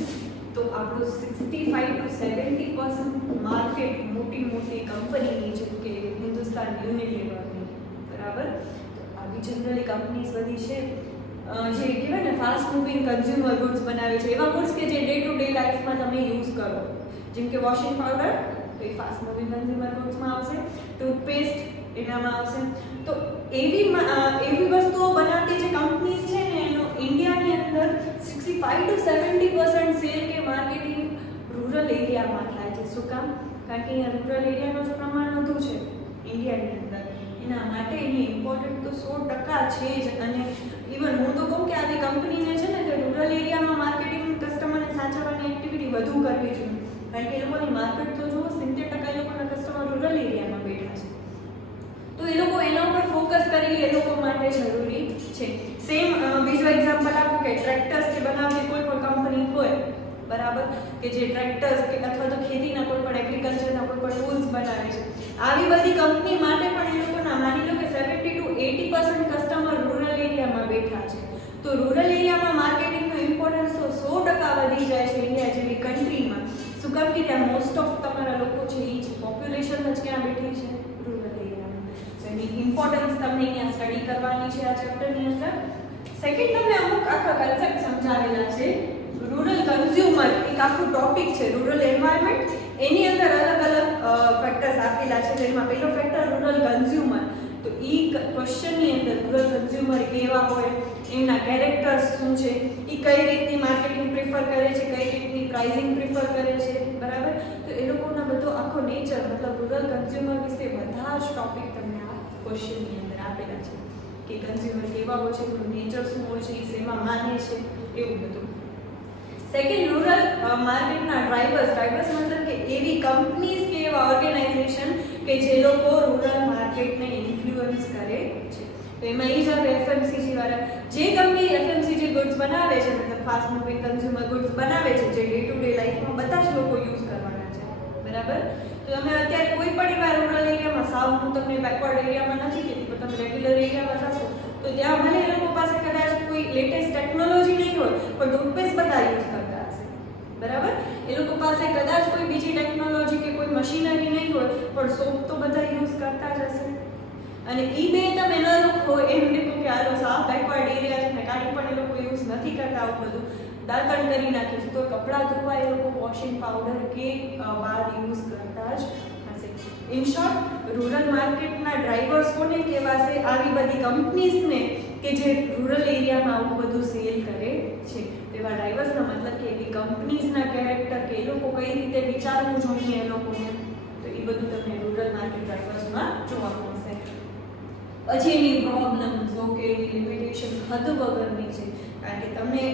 તો આપણું 65 to 70% માર્કેટ મોટી મોટી કંપનીની જેમ કે હિન્દુસ્તાન યુનિલિવરની, બરાબર. આવી જનરલી કંપનીઝ બધી છે જે કહેવાય ને ફાસ્ટ મૂવિંગ કન્ઝ્યુમર ગુડ્સ બનાવે છે, એવા ગુડ્સ કે જે ડે ટુ ડે લાઈફમાં તમે યુઝ કરો. જેમ કે વોશિંગ પાવડર તો એ ફાસ્ટ મૂવિંગ કન્ઝ્યુમર ગુડ્સમાં આવશે, ટૂથપેસ્ટ એનામાં આવશે. તો એવી વસ્તુઓ બનાવતી જે કંપનીઝ છે ને એનો ઇન્ડિયાની અંદર 65 to 70% સેલ કે માર્કેટિંગ રૂરલ એરિયામાં થાય છે. શું કામ? કારણ કે અહીંયા રૂરલ એરિયાનું જ પ્રમાણ વધુ છે ઇન્ડિયાની અંદર. એના માટે એની ઇમ્પોર્ટન્ટ તો 100% છે જ. અને ઇવન હું તો કહું કે આવી કંપનીને છે ને કે રૂરલ એરિયામાં માર્કેટિંગ કસ્ટમરને સાચવવાની એક્ટિવિટી વધુ કરવી જોઈએ, કારણ કે એ લોકોની માર્કેટ તો જુઓ 70% એ લોકોના કસ્ટમર રૂરલ એરિયામાં બેઠા છે, તો એ લોકો એના ઉપર ફોકસ કરી એ લોકો માટે જરૂરી છે. સેમ બીજો એક્ઝામ્પલ આપું કે ટ્રેક્ટર્સ કે બનાવતી કોઈ પણ કંપની હોય, બરાબર, કે જે ટ્રેક્ટર્સ કે અથવા તો ખેતીના કોઈ પણ એગ્રીકલ્ચરના કોઈ પણ ટૂલ્સ બનાવે છે, આવી બધી કંપની માટે પણ એ લોકોના માની લો કે 70 to 80% કસ્ટમર રૂરલ એરિયામાં બેઠા છે, તો રૂરલ એરિયામાં માર્કેટિંગનું ઇમ્પોર્ટન્સ તો 100% વધી જાય છે ઇન્ડિયા જેવી કન્ટ્રીમાં. શું કામ કે ત્યાં મોસ્ટ ઓફ તમારા લોકો છે એ જ પોપ્યુલેશન જ ક્યાં બેઠી છે, રૂરલ એરિયામાં. તો એની ઇમ્પોર્ટન્સ તમને અહીંયા સ્ટડી કરવાની છે આ ચેપ્ટરની અંદર. સેકન્ડ તમને અમુક આખા કન્સેપ્ટ સમજાવેલા છે. રૂરલ કન્ઝ્યુમર એક આખું ટોપિક છે, રૂરલ એન્વાયરમેન્ટ, એની અંદર અલગ અલગ ફેક્ટર્સ આપેલા છે. જેમાં પહેલો ફેક્ટર રૂરલ કન્ઝ્યુમર, તો એ ક્વેશ્ચનની અંદર રૂરલ કન્ઝ્યુમર કેવા હોય, એમના કેરેક્ટર્સ શું છે, એ કઈ રીતની માર્કેટિંગ પ્રિફર કરે છે, કઈ રીતની પ્રાઇસિંગ પ્રિફર કરે છે, બરાબર. તો એ લોકોના બધો આખો નેચર મતલબ રૂરલ કન્ઝ્યુમર વિશે બધા જ ટોપિક તમને આ ક્વેશ્ચનની અંદર આપેલા છે કે કન્ઝ્યુમર કેવા હોય છે, એનું નેચર શું હોય છે, એ શેમાં માને છે, એવું બધું. સેકન્ડ, રૂરલ માર્કેટના ડ્રાઈવર્સ મતલબ કે એવી કંપનીઝ કે એવા ઓર્ગેનાઇઝેશન કે જે લોકો રૂરલ માર્કેટને ઇન્ફ્લુઅન્સ કરે છે. તો એમાં એ જ આવે એફએમસીજી વાળા, જે કંપની એફએમસીજી ગુડ્સ બનાવે છે, મતલબ ફાસ્ટ મૂવિંગ કન્ઝ્યુમર ગુડ્સ બનાવે છે, જે ડે ટુ ડે લાઈફમાં બધા જ લોકો યુઝ કરવાના છે, બરાબર. તો તમે અત્યારે કોઈ પણ એવા રૂરલ એરિયામાં, સાવ હું તમને બેકવર્ડ એરિયામાં નથી કહેતી, પણ તમે રેગ્યુલર એરિયામાં થશો તો ત્યાં ભલે એ લોકો પાસે કદાચ કોઈ લેટેસ્ટ ટેકનોલોજી નહીં હોય, પણ ટૂથપેસ્ટ બધા યુઝ કરતા હશે, બરાબર. એ લોકો પાસે કદાચ કોઈ બીજી ટેકનોલોજી કે કોઈ મશીનરી નહીં હોય, પણ સોપ તો બધા યુઝ કરતા જ હશે. અને એ બે તમે ન લોકો એમ લીધું કે આલો સાવ બેકવર્ડ એરિયા છે ને કાંઈ પણ એ લોકો યુઝ નથી કરતા, આવું બધું દાતણ કરી નાખીશું તો કપડાં ધોવા એ લોકો વોશિંગ પાવડર કે બાર યુઝ કરતા જ હશે. ઇન શોર્ટ, રૂરલ માર્કેટના ડ્રાઈવર્સ કોને કહેવાશે? આવી બધી કંપનીઝને કે જે રૂરલ એરિયામાં આવું બધું સેલ કરે છે. એવા ડ્રાઈવર્સનો મતલબ કે એવી કંપનીઝના કેરેક્ટર કે એ લોકો કઈ રીતે વિચારવું જોઈએ એ લોકોને, તો એ બધું તમને રૂરલ માર્કેટ ડ્રાઈવર્સમાં જોવા મળશે. પછી એની પ્રોબ્લેમ્સ, ઓકે, એની લિમિટેશન હદ વગરની છે, કારણ કે તમને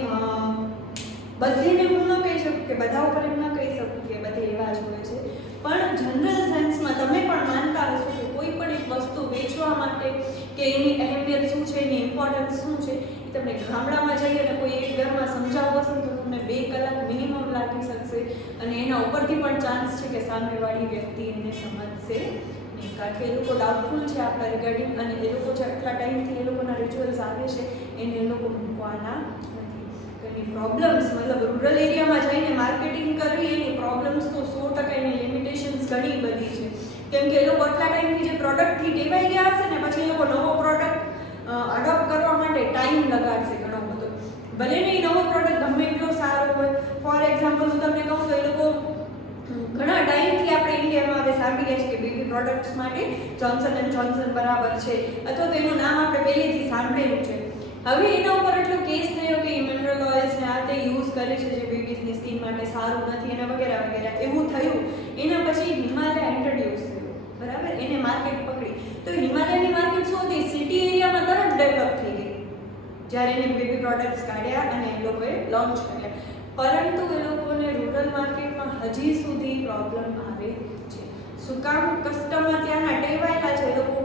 બધીને હું ન કહી શકું કે બધા ઉપર એમ ન કહી શકું કે બધે એવા જ હોય છે, પણ જનરલ સેન્સમાં તમે પણ માનતા હશો કે કોઈ પણ એક વસ્તુ વેચવા માટે કે એની અહેમિયત શું છે, એની ઇમ્પોર્ટન્સ શું છે, એ તમને ગામડામાં જઈએ અને કોઈ એક ઘરમાં સમજાવવો હશે તો તમને 2 કલાક મિનિમમ લાગી શકશે, અને એના ઉપરથી પણ ચાન્સ છે કે સામેવાળી વ્યક્તિ એને સમજશે નહીં, કારણ કે એ લોકો ડાઉટફુલ છે આપણા રિગાર્ડિંગ, અને એ લોકો જે આટલા ટાઈમથી એ લોકોના રિચ્યુઅલ્સ આવે છે એને એ લોકો મૂકવાના નથી. એની પ્રોબ્લેમ્સ મતલબ રૂરલ એરિયામાં જઈને માર્કેટિંગ કરવી, એની પ્રોબ્લેમ્સ તો 100%, એની લિમિટેશન્સ ઘણી બધી છે, કેમ કે એ લોકો આટલા ટાઈમથી જે પ્રોડક્ટથી ટેવાઈ ગયા હશે ને પછી એ લોકો નવો પ્રોડક્ટ અડોપ્ટ કરવા માટે ટાઈમ લગાડશે ઘણો બધો, ભલે ને એ નવો પ્રોડક્ટ ગમે એટલો સારો હોય. ફોર એક્ઝામ્પલ હું તમને કહું તો એ લોકો ઘણા ટાઈમથી આપણે ઇન્ડિયામાં હવે સાંભળી ગયા છે કે બેબી પ્રોડક્ટ્સ માટે જોન્સન એન્ડ જોન્સન બરાબર છે, અથવા તો એનું નામ આપણે પહેલેથી સાંભળેલું છે. હવે એના ઉપર એટલો કેસ થયો કે મિનરલ ઓઇલ્સ ને આ તે યુઝ કરે છે જે બેબીઝની સ્કિન માટે સારું નથી, એના વગેરે વગેરે એવું થયું. એના પછી હિમાલય ઇન્ટ્રોડ્યુસ થયું, બરાબર, એને માર્કેટ પકડી. તો હિમાલયની માર્કેટ શું હતી? સિટી એરિયામાં તરત ડેવલપ થઈ ગઈ જ્યારે એને બેબી પ્રોડક્ટ્સ કાઢ્યા અને એ લોકોએ લોન્ચ કર્યા. પરંતુ એ લોકોને રૂરલ માર્કેટમાં હજી સુધી પ્રોબ્લેમ આવે છે. શું કામ? કસ્ટમર ત્યાંના ટેવાયેલા છે, એ લોકો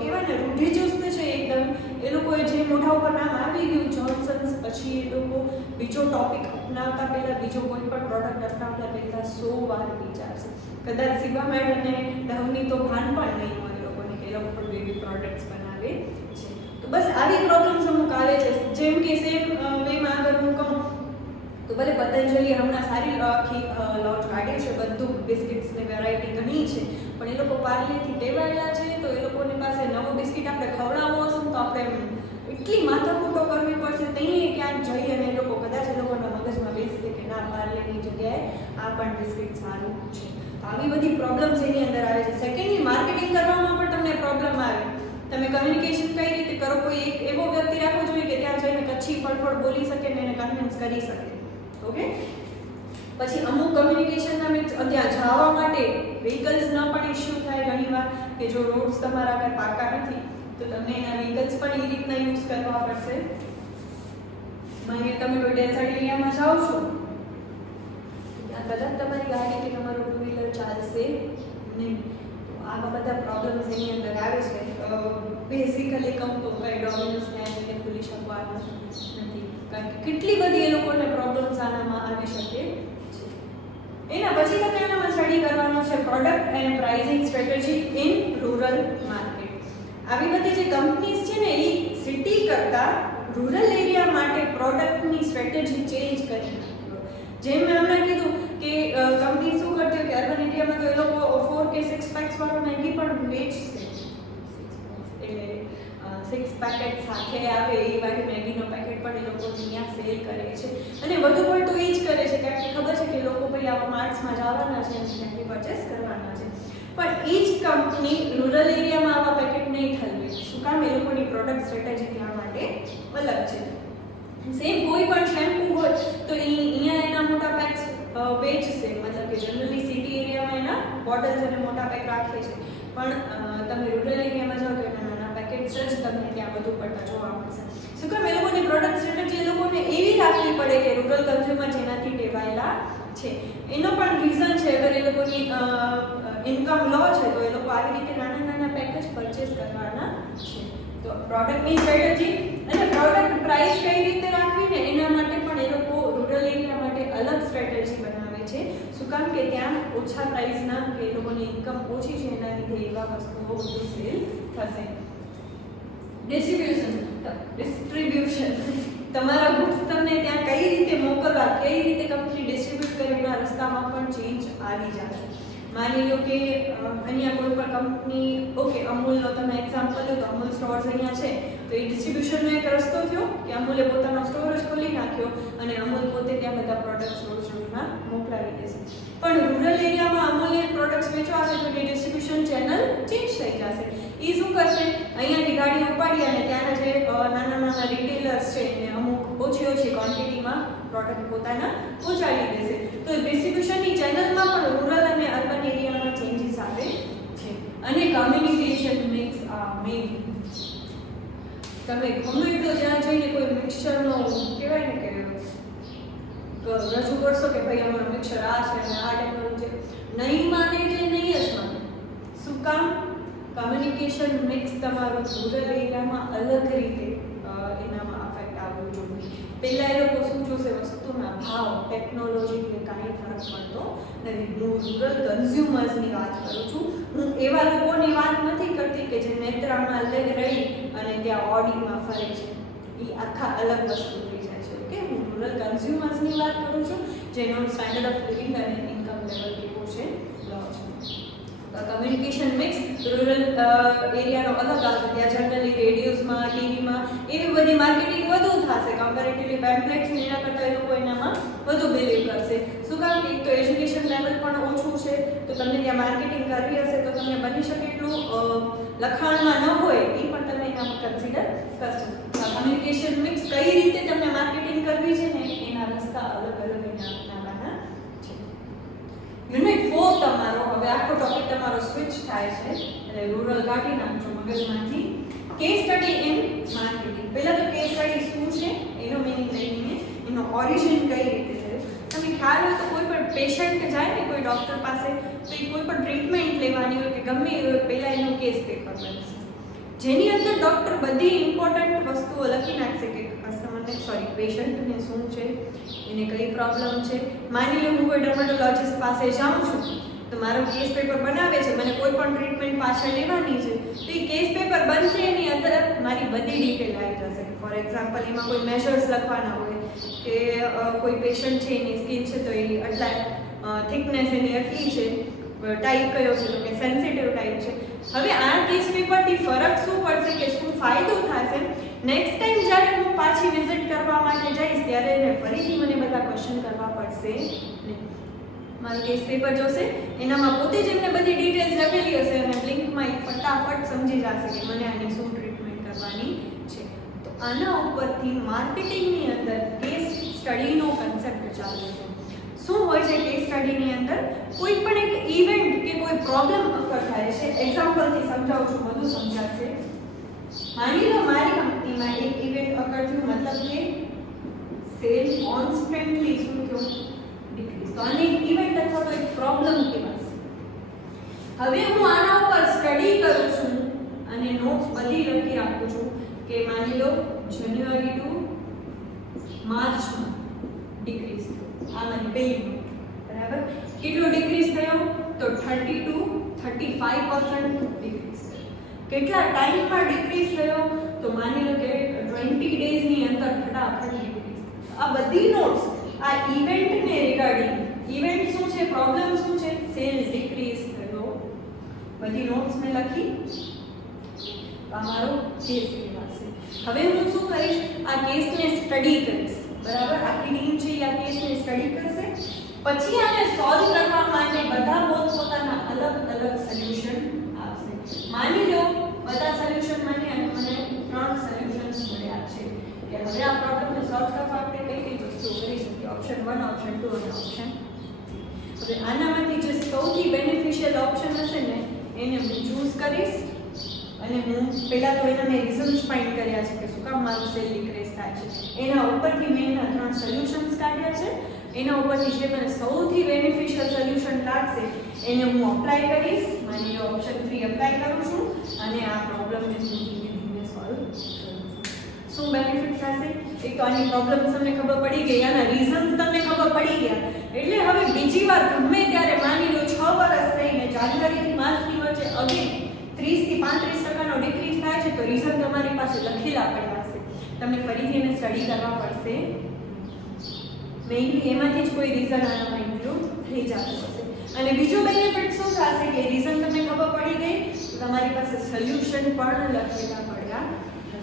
કહેવાય ને રૂઢિચુસ્ત છે એકદમ. એ લોકોએ જે મોઢા ઉપર નામ આવી ગયું જોન્સન્સ, પછી એ લોકો બીજો ટોપિક અપનાવતા પહેલાં, બીજો કોઈ પણ પ્રોડક્ટ અપનાવતા પહેલાં 100 વાર વિચારશે. કદાચ સિબામેડ અને ડવની તો ભાન પણ નહીં હોય એ લોકોને કે એ લોકો પણ બેબી પ્રોડક્ટ્સ બનાવે છે. તો બસ આવી પ્રોબ્લેમ્સ અમુક આવે છે. જેમ કે સેમ વેમાં આગળ હું કહું તો ભલે પતંજલિ હમણાં સારી આખી લોન્ચ કાઢી છે, બધું બિસ્કિટ્સની વેરાયટી ઘણી છે, પણ એ લોકો પાર્લેથી ટેવાયેલા છે, તો એ લોકોની પાસે નવો બિસ્કિટ આપણે ખવડાવવો હશે તો આપણે એટલી માથાકૂટો કરવી પડશે. ત્યાં ક્યાંક જઈ અને એ લોકો કદાચ એ લોકોના મગજમાં બેસશે કે ના, પાર્લેની જગ્યાએ આ પણ બિસ્કિટ સારું છે. આવી બધી પ્રોબ્લેમ્સ એની અંદર આવે છે. સેકન્ડલી, માર્કેટિંગ કરવામાં પણ તમને પ્રોબ્લેમ આવે. તમે કમ્યુનિકેશન કઈ રીતે કરો? કોઈ એક એવો વ્યક્તિ રાખવો જોઈએ કે ત્યાં જઈને કચ્છી ફળફળ બોલી શકે ને એને કન્વિન્સ કરી શકે. ઓકે, પછી અમુક કમ્યુનિકેશનના મીન્સ ત્યાં જવા માટે વ્હીકલ્સના પણ ઇશ્યુ થાય ઘણીવાર, કે જો રોડ્સ તમારા આગળ પાકા નથી તો તમને એના વ્હીકલ્સ પણ એ રીતના યુઝ કરવા પડશે. માની તમે કોઈ ડેઝર્ટ એરિયામાં જાઓ છો ત્યાં કદાચ તમારી ગાડી કે તમારું ટુ વ્હીલર ચાલશે નહીં. તો આવા બધા પ્રોબ્લેમ્સ એની અંદર આવે છે. બેઝિકલી કહું તો કંઈ ડોમિનોઝને આવીને ખુલી શકવાનું નથી, કારણ કે કેટલી બધી એ લોકોને પ્રોબ્લેમ્સ આનામાં આવી શકે છે. એના પછી તમે આનામાં સ્ટડી કરવાનું છે product and pricing strategy in rural market. આવી બધી જે કંપનીઝ છે ને એ સિટી કરતાં રૂરલ એરિયા માટે પ્રોડક્ટની સ્ટ્રેટેજી ચેન્જ કરી નાખ્યો. જેમ મેં હમણાં કીધું કે કંપની શું કરતી હોય કે અર્બન એરિયામાં તો એ લોકો 4 કે 6 પેક્સ વાળો મેગી પણ વેચશે, એટલે 6 પેકેટ સાથે આવે એ વાળી મેગીનો પેકેટ પણ એ લોકો અહીંયા સેલ કરે છે. અને વધુ પડતું એ જ કરે છે કારણ કે ખબર છે કે લોકો ભાઈ આવા માર્ટ્સમાં જવાના છે અને ત્યાંથી પરચેસ કરવાના છે. પણ એ જ કંપની રૂરલ એરિયામાં આવા પેકેટ નહીં ઠલવે. શું કામ? એ લોકોની પ્રોડક્ટ સ્ટ્રેટેજી ત્યાં માટે અલગ છે. સેમ કોઈ પણ શેમ્પૂ હોય તો અહીંયા એના મોટા પેક્સ વેચશે, મતલબ કે જનરલી સિટી એરિયામાં એના બોટલ્સ અને મોટા પેક રાખે છે, પણ તમે રૂરલ એરિયામાં જાઓ તો એના નાના પેકેટ્સ જ તમને ત્યાં વધુ પડતા જોવા મળશે. શું કામ? એ લોકોની પ્રોડક્ટ સ્ટ્રેટેજી એ લોકોને એવી રાખવી પડે કે રૂરલ કન્ઝ્યુમર જેનાથી ટેવાયેલા છે. એનો પણ રીઝન છે, અગર એ લોકોની ઇન્કમ લો છે તો એ લોકો આવી રીતે નાના નાના પેકેજ પરચેસ કરવાના છે. તો પ્રોડક્ટની સ્ટ્રેટેજી અને પ્રોડક્ટ પ્રાઇસ કઈ રીતે રાખવી ને એના માટે પણ એ લોકો રૂરલ એરિયા માટે અલગ સ્ટ્રેટેજી બનાવે છે. શું કામ? કે ત્યાં ઓછા પ્રાઇસના કે એ લોકોની ઇન્કમ ઓછી છે એના લીધે એવા વસ્તુઓ વધુ સેલ થશે. ડિસ્ટ્રીબ્યુશન તમારા ગુડ્સ તમને ત્યાં કઈ રીતે મોકલવા, કઈ રીતે કંપની ડિસ્ટ્રીબ્યુટ કરે એના રસ્તામાં પણ ચેન્જ આવી જશે. માની લો કે અહીંયા કોઈ પણ કંપની, ઓકે અમૂલનો તમે એક્ઝામ્પલ લો તો અમૂલ સ્ટોર્સ અહીંયા છે તો એ ડિસ્ટ્રીબ્યુશનનો એક રસ્તો થયો કે અમૂલે પોતાનો સ્ટોર જ ખોલી નાખ્યો અને અમૂલ પોતે ત્યાં બધા પ્રોડક્ટ્સ રોડ સુધીમાં મોકલાવી દેશે. પણ રૂરલ એરિયામાં અમૂલે પ્રોડક્ટ્સ વેચવા હશે તો એની ડિસ્ટ્રીબ્યુશન ચેનલ ચેન્જ થઈ જશે. એ શું કરશે? અહીંયાથી ગાડી ઉપાડી અને ત્યાંના જે નાના નાના રિટેલર્સ છે એને અમુક ઓછી ક્વોન્ટિટીમાં પ્રોડક્ટ પોતાના પહોંચાડી દેશે. તો ડિસ્ટ્રીબ્યુશનની ચેનલમાં પણ રૂરલ અને અર્બન એરિયામાં ચેન્જીસ આવે છે. અને કમ્યુનિકેશન મિક્સ મેઇન. તમે ગમે તો જ્યાં જઈને કોઈ મિક્સચરનો કહેવાય ને કે રજૂ કરશો કે ભાઈ અમારું મિક્સચર આ છે અને આ ટાઈપનું છે, નહીં માને એટલે નહીં જ માને. શું કામ? કમ્યુનિકેશન મિક્સ તમારું રૂરલ એરિયામાં અલગ રીતે એનામાં અફેક્ટ આવવું જોઈએ. પહેલાં એ લોકો શું જોશે? વસ્તુના ભાવ, ટેકનોલોજી કે કાંઈ ફરક પડતો નથી. હું રૂરલ કન્ઝ્યુમર્સની વાત કરું છું. હું એવા લોકોની વાત નથી કરતી કે જે નેત્રામાં રહી અને ત્યાં ઓડીમાં ફરે છે. એ આખા અલગ વસ્તુ થઈ જાય છે. ઓકે, હું રૂરલ કન્ઝ્યુમર્સની વાત કરું છું જેનો સ્ટેન્ડર્ડ ઓફ લિવિંગ અને ઇન્કમ લેવલ કેવો છે લો છે. કમ્યુનિકેશન મિક્સ રૂરલ એરિયાનો અલગ આવશે. ત્યાં જનરલી રેડિયોઝમાં, ટીવીમાં એવી બધી માર્કેટિંગ વધુ થશે કમ્પેરેટિવલી પેમ્પલેટ્સ એના કરતાં એ લોકો એનામાં વધુ બિલીવ કરશે. શું કામ? કે એક તો એજ્યુકેશન લેવલ પણ ઓછું છે તો તમને ત્યાં માર્કેટિંગ કરવી હશે તો તમને બની શકે એટલું લખાણમાં ન હોય એ પણ તમે એનામાં કન્સિડર કરશો. કમ્યુનિકેશન મિક્સ કઈ રીતે તમને માર્કેટિંગ કરવી છે ને એના રસ્તા અલગ અલગ એના છે. યુનિટ 4 તમારો હવે આખો ટોપિક તમારો સ્વિચ થાય છે એટલે રૂરલ કાઢી નાખજો મગજમાંથી. Case study in marketing. પહેલા તો કેસ સ્ટડી શું છે એનો મિનિંગ લઈને એનો ઓરિજિન કઈ રીતે છે. તમે ખ્યાલ હોય તો કોઈ પણ પેશન્ટ જાય ને કોઈ ડૉક્ટર પાસે તો એ કોઈ પણ ટ્રીટમેન્ટ લેવાની હોય કે ગમે એ હોય પહેલાં એનું કેસ પેપર બનશે જેની અંદર ડૉક્ટર બધી ઇમ્પોર્ટન્ટ વસ્તુઓ લખી નાખશે કે પેશન્ટને શું છે, એને કઈ પ્રોબ્લેમ છે. માની લો હું કોઈ ડર્મેટોલોજિસ્ટ પાસે જાઉં છું તો મારો કેસ પેપર બનાવે છે, મને કોઈ પણ ટ્રીટમેન્ટ પાછળ લેવાની છે તો એ કેસ પેપર બનશે એની અંદર મારી બધી ડિટેલ આવી જશે. ફોર એક્ઝામ્પલ એમાં કોઈ મેજર્સ લખવાના હોય કે કોઈ પેશન્ટ છે એની સ્કિન છે તો એ આટલા થિકનેસ એની આટલી છે, ટાઈપ કયો છે તો કે સેન્સિટિવ ટાઈપ છે. હવે આ કેસ પેપરથી ફરક શું પડશે કે શું ફાયદો થશે? નેક્સ્ટ ટાઈમ જ્યારે હું પાછી વિઝિટ કરવા માટે જઈશ ત્યારે એને ફરીથી મને બધા ક્વેશ્ચન કરવા પડશે નહીં. મારું કેસ પેપર જોશે, એનામાં પોતે જ એમને બધી ડિટેલ્સ લખેલી હશે અને લિંકમાં ફટાફટ સમજી જશે કે મને આની શું ટ્રીટમેન્ટ કરવાની છે. તો આના ઉપરથી માર્કેટિંગની અંદર કેસ સ્ટડીનો કન્સેપ્ટ ચાલે છે. શું હોય છે કેસ સ્ટડીની અંદર? કોઈ પણ એક ઇવેન્ટ કે કોઈ પ્રોબ્લેમ અકર થાય છે. એક્ઝામ્પલથી સમજાવું છું, બધું સમજાશે. માની લો મારી કંપનીમાં એક ઇવેન્ટ અકર થયું, મતલબ કે સેલ કોન્સ્ટન્ટલી શું થયું, ડિક્રીઝ. તો આને એક ઇવેન્ટ અથવા તો એક પ્રોબ્લેમ કહેવાશે. હવે હું આના ઉપર સ્ટડી કરું છું અને નોટ્સ બધી લખી રાખું છું કે માની લો જાન્યુઆરી ટુ માર્ચમાં ડિક્રીઝ થયું. આ મારી પહેલી નોટ, બરાબર. કેટલો ડિક્રીઝ થયો? તો 30 to 35% ડિક્રીઝ થયો. કેટલા ટાઈમમાં ડિક્રીઝ થયો? તો માની લો કે 20 ડેઝની અંદર ફટાફટ ડિક્રીઝ. આ બધી નોટ્સ આ ઇવેન્ટને રિગાર્ડિંગ, ઇવેન્ટ શું છે, પ્રોબ્લેમ શું છે, સેલ ડિક્રીઝ થયો, બધી નોટ્સ મેં લખી. અમારો કેસ કહેવાશે. હવે હું શું કરીશ, આ કેસને સ્ટડી કરીશ, બરાબર. આખી ટીમ છે આ કેસને સ્ટડી કરશે. પછી આને સોલ્વ કરવા માટે બધા પોતપોતાના અલગ અલગ સોલ્યુશન આપશે. માની લો બધા સોલ્યુશન માટે અને મને 3 સોલ્યુશન્સ મળ્યા છે કે હવે આ પ્રોબ્લેમને સોલ્વ કરવા આપણે કઈ કઈ વસ્તુઓ કરી શકીએ. ઓપ્શન 1, ઓપ્શન 2 અને ઓપ્શન 3. હવે આનામાંથી જે સૌથી બેનિફિશિયલ ઓપ્શન હશે ને એને હું ચૂઝ કરીશ અને હું પહેલા તો એના મેં રીઝન્સ ફાઇન્ડ કર્યા છે કે શું કામ મારું સેલ ડિક્રીઝ થાય છે. એના ઉપરથી મેં એના 3 સોલ્યુશન્સ કાઢ્યા છે. એના ઉપરથી જે મને સૌથી બેનિફિશિયલ સોલ્યુશન લાગશે એને હું અપ્લાય કરીશ. માની લો ઓપ્શન 3 અપ્લાય કરું છું અને આ પ્રોબ્લેમને હું ધીમે ધીમે સોલ્વ કરું છું. શું બેનિફિટ થશે? એક તો આની પ્રોબ્લેમ તમને ખબર પડી ગઈ, આના રીઝન્સ તમને ખબર પડી ગયા, એટલે હવે બીજી વાર ગમે ત્યારે માની લો 6 વર્ષ થઈને જાન્યુઆરીથી માર્ચની વચ્ચે અગેન 30 થી 35% ડિક્રીઝ થાય છે તો રીઝન તમારી પાસે લખેલા પડ્યા હશે. તમને ફરીથી એને સ્ટડી કરવા પડશે. મેઇનલી એમાંથી જ કોઈ રીઝન આનામાં ઇન્ક્લુડ થઈ જતું હશે. અને બીજું બેનિફિટ શું થશે કે રીઝન તમને ખબર પડી ગઈ તો તમારી પાસે સોલ્યુશન પણ લખેલા પડ્યા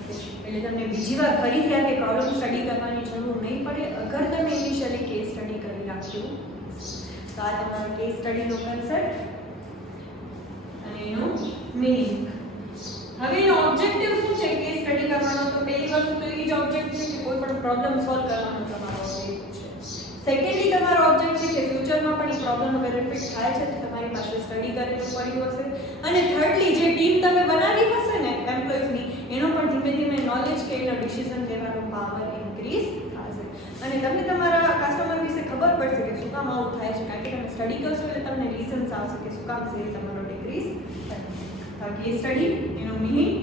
હશે. એટલે તમને બીજી વાર ફરીથી આ કે પ્રોબ્લેમ સ્ટડી કરવાની જરૂર નહીં પડે અગર તમે ઇનિશિયલી કેસ સ્ટડી કરી રાખ્યું. તો આ તમારો કેસ સ્ટડીનો કન્સેપ્ટ અને એનો મીનિંગ. હવે એનો ઓબ્જેક્ટિવ શું છે કેસ સ્ટડી કરવાનો? તો પહેલી વસ્તુ તો એ જ ઓબ્જેક્ટિવ છે કે કોઈ પણ પ્રોબ્લેમ સોલ્વ કરવાનો તમારો ઓબ્જેક્ટિવ છે. સેકન્ડલી તમારો ઓબ્જેક્ટ છે કે ફ્યુચરમાં પણ એ પ્રોબ્લેમ અગર રિપીટ થાય છે તો તમારી પાસે સ્ટડી કરેલું પડ્યું હશે. અને થર્ડલી જે ટીમ તમે બનાવી હશે ને એમ્પ્લોઈઝની એનો પણ ધીમે ધીમે નોલેજ કે એનો ડિસિઝન લેવાનો પાવર ઇન્ક્રીઝ થશે. અને તમને તમારા કસ્ટમર વિશે ખબર પડશે કે શું કામ આવું થાય છે, કારણ કે તમે સ્ટડી કરશો એટલે તમને રીઝન્સ આવશે કે શું કામ સેલ તમારો ડિક્રીઝ થાય. કેસ સ્ટડી એનો મીનિંગ.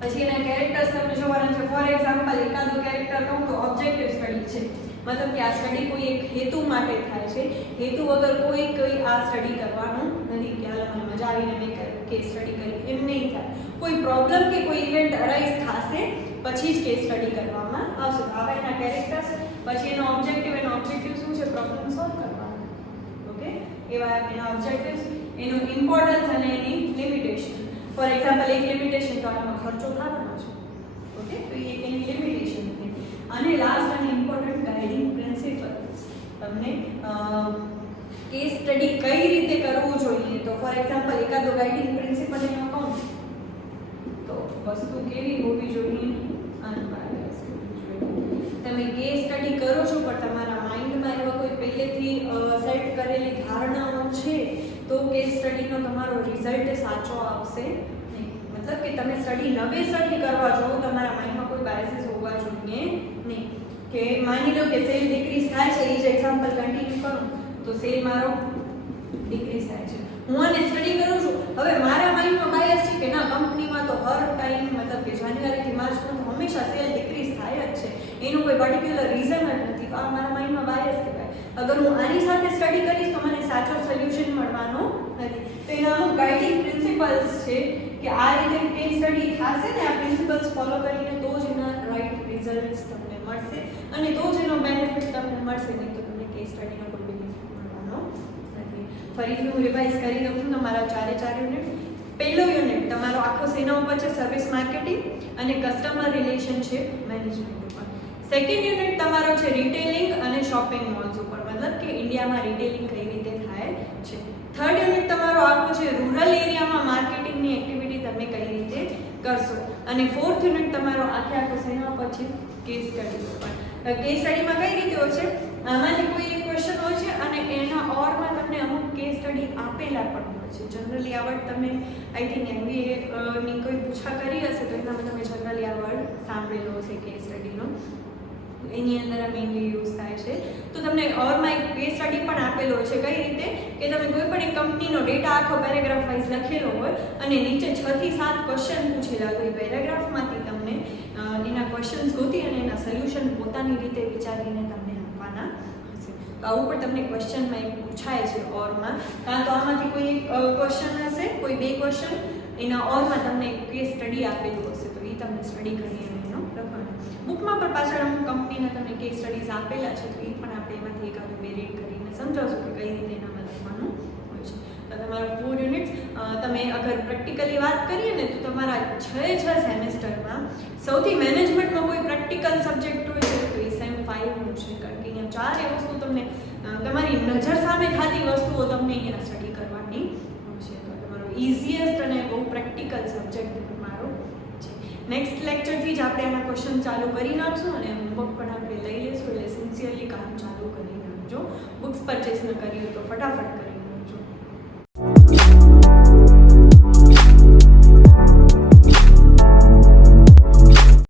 પછી એના કેરેક્ટર્સ તમને જોવાના છે. ફોર એક્ઝામ્પલ એકાદો કેરેક્ટર કહું તો ઓબ્જેક્ટિવ સ્ટડી છે, મતલબ કે આ સ્ટડી કોઈ એક હેતુ માટે થાય છે. હેતુ વગર કોઈ આ સ્ટડી કરવાનું નથી કે હાલો મને મજા આવીને મેં કેસ સ્ટડી કરી, એમ નહીં થાય. કોઈ પ્રોબ્લેમ કે કોઈ ઇવેન્ટ અરાઇઝ થશે પછી જ કેસ સ્ટડી કરવામાં આવશે. આવા એના કેરેક્ટર્સ. પછી એનો ઓબ્જેક્ટિવ શું છે? પ્રોબ્લેમ સોલ્વ કરવાનો. ઓકે, એવા એના ઓબ્જેક્ટિવ્સ, એનું ઇમ્પોર્ટન્સ અને એની લિમિટેશન. ફોર એક્ઝામ્પલ એક લિમિટેશન તો આનામાં ખર્ચો થવાનો છે. ઓકે, તો એ એની લિમિટેશન છે. અને લાસ્ટ અને ઇમ્પોર્ટન્ટ ગાઈડિંગ પ્રિન્સિપલ્સ. તમને કેસ સ્ટડી કઈ રીતે કરવું જોઈએ તો ફોર એક્ઝામ્પલ એકાદો ગાઈડિંગ પ્રિન્સિપલ એનો કહું તો વસ્તુ કેવી હોવી જોઈએ? અનબાયસ હોવી જોઈએ. તમે કેસ સ્ટડી કરો છો પણ તમારા માઇન્ડમાં એવા કોઈ પહેલેથી સેટ કરેલી ધારણાઓ છે તો કેસ સ્ટડીનો તમારો રિઝલ્ટ સાચો આવશે નહીં. મતલબ કે તમે સ્ટડી નવેસરથી કરવા જાઓ તમારા માઇન્ડમાં કોઈ બાયસીસ હોવા જોઈએ નહીં. કે માની લો કે સેલ ડિક્રીઝ થાય છે, એ જ એક્ઝામ્પલ કન્ટિન્યુ કરું તો સેલ મારો ડિક્રીઝ થાય છે. હું આને સ્ટડી કરું છું, હવે મારા માઇન્ડમાં બાયસ છે કે ના કંપનીમાં તો હર ટાઈમ મતલબ કે જાન્યુઆરીથી માર્ચમાં તો હંમેશા સેલ ડિક્રીઝ થાય જ છે, એનું કોઈ પર્ટિક્યુલર રીઝન જ નથી. તો આ મારા માઇન્ડમાં બાયસ કહેવાય. અગર હું આની સાથે સ્ટડી કરીશ તો મને સાચો સોલ્યુશન મળવાનો નથી. તો એના અમુક ગાઈડિંગ પ્રિન્સિપલ્સ છે કે આ રીતે કેસ સ્ટડી થશે ને આ પ્રિન્સિપલ્સ ફોલો કરીને તો જ એના રાઈટ રિઝલ્ટ્સ તમને મળશે અને તો જ એનો બેનિફિટ તમને મળશે. નહીં તો તમને કેસ સ્ટડીનો કોઈ બેનિફિટ મળવાનો નથી. ફરીથી હું રિવાઇઝ કરી દઉં છું તમારા 4 યુનિટ. પહેલો યુનિટ તમારો આખો સેના ઉપર છે, સર્વિસ માર્કેટિંગ અને કસ્ટમર રિલેશનશિપ મેનેજમેન્ટ ઉપર. સેકન્ડ યુનિટ તમારો છે રિટેલિંગ અને શોપિંગ મોલ્સ ઉપર, મતલબ કે ઇન્ડિયામાં રિટેલિંગ કઈ રીતે થાય છે. થર્ડ યુનિટ તમારો આખો છે રૂરલ એરિયામાં માર્કેટિંગની એક્ટિવિટી તમે કઈ રીતે કરશો. અને ફોર્થ યુનિટ તમારો આખો સેના ઉપર છે કેસ સ્ટડી ઉપર. કેસ સ્ટડીમાં કઈ રીતે હોય છે? આમાંથી કોઈ એક ક્વેશ્ચન હોય છે અને એના ઓરમાં તમને અમુક કેસ સ્ટડી આપેલા પણ હોય છે. જનરલી આ વર્ડ તમે આઈ થિંક MBA ની કોઈ પૂછા કરી હશે તો એમાં તમે જનરલી આ વર્ડ સાંભળેલો હશે કેસ સ્ટડીનો. એની અંદર આ મેઇનલી યુઝ થાય છે. તો તમને ઓરમાં એક કેસ સ્ટડી પણ આપેલો છે. કઈ રીતે કે તમે કોઈ પણ એક કંપનીનો ડેટા આખો પેરેગ્રાફ વાઇઝ લખેલો હોય અને નીચે 6 થી 7 ક્વેશ્ચન પૂછેલા હોય. પેરેગ્રાફમાંથી તમને એના ક્વેશ્ચન્સ ગોતી અને એના સોલ્યુશન પોતાની રીતે વિચારીને તમને આપવાના હશે. તો આવું પણ તમને ક્વેશ્ચનમાં એક પૂછાય છે ઓરમાં. કાં તો આમાંથી કોઈ એક ક્વેશ્ચન હશે, કોઈ બે ક્વેશ્ચન એના ઓરમાં તમને એક કેસ સ્ટડી આપેલું હશે તો એ તમને સ્ટડી કરીને એનો લખવાનું. બુકમાં પણ પાછળ અમુક કંપનીના તમને કેસ સ્ટડીઝ આપેલા છે તો એ પણ આપણે એમાંથી એકાદ બે રીડ કરીને સમજાવશું કે કઈ રીતે એનામાં લખવાનું હોય છે. તો તમારા 4 યુનિટ્સ તમે અગર પ્રેક્ટિકલી વાત કરીએ ને તો તમારા 6 સેમેસ્ટરમાં સૌથી મેનેજમેન્ટમાં કોઈ પ્રેક્ટિકલ સબ્જેક્ટ હોય છે તો એ સેમ 5નું છે. કારણ કે અહીંયા 4 એ વસ્તુ તમને તમારી નજર સામે થતી વસ્તુઓ તમને અહીંયા સ્ટડી કરવાની છે. તો તમારો ઇઝીએસ્ટ અને બહુ પ્રેક્ટિકલ સબ્જેક્ટ તમારો છે. નેક્સ્ટ લેક્ચરથી જ આપણે એના ક્વેશ્ચન ચાલુ કરી નાખશું અને હોમવર્ક પણ આપણે લઈ લઈશું. એટલે સિન્સિયરલી કામ ચાલુ કરી નાખજો. બુક્સ પરચેસ ન કરી હોય તો ફટાફટ